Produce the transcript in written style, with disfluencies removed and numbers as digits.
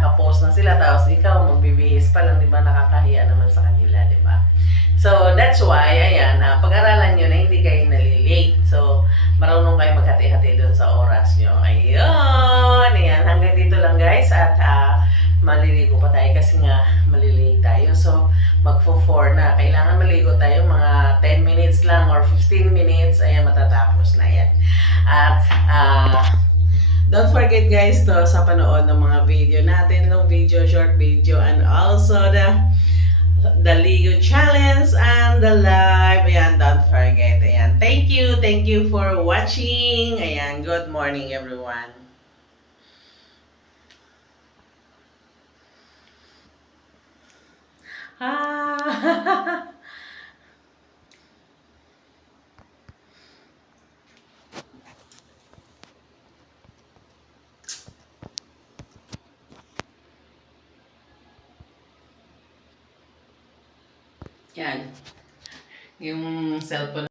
nakapost na sila, tapos ikaw magbibihis pa lang, di ba? Nakakahiya naman sa kanila, di ba? So, that's why, ayan, pag-aralan nyo na hindi kayo nalilate. So, marunong kayo maghati-hati doon sa oras nyo. Ayun! Ayan, hanggang dito lang guys. At maliligo pa tayo kasi nga malilate tayo. So, magfo-4 na. Kailangan maligo tayo mga 10 minutes lang or 15 minutes. Ayan, matatapos na yan. At, don't forget guys to sa panood ng mga video natin, long video, short video, and also the Ligo challenge and the live. Ayan, don't forget. Ayan, thank you for watching. Ayan, good morning everyone. Yan. Yung cellphone